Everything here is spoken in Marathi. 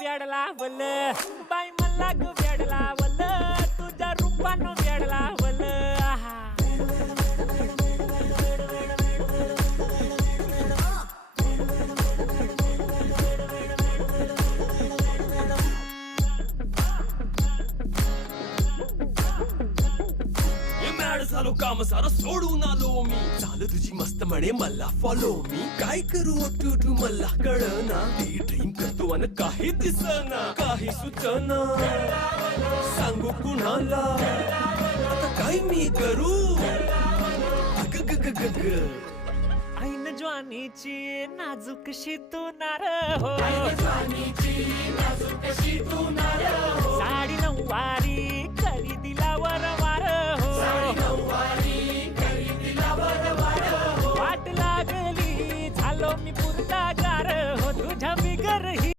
वेडला वल बाई मला ग वेडला वल तुझ्या रूपानं वेडला वल झालो काम सारं सोडून आलो मी चाल तुझी मस्त म्हणे मला फॉलो मी काय करू टू मला कळना ड्रीम करतो आणि काही दिसना काही सुचना सांगू कुणाला आता काय मी करू ऐन ज्वानीची नाजूक शी तू नार हो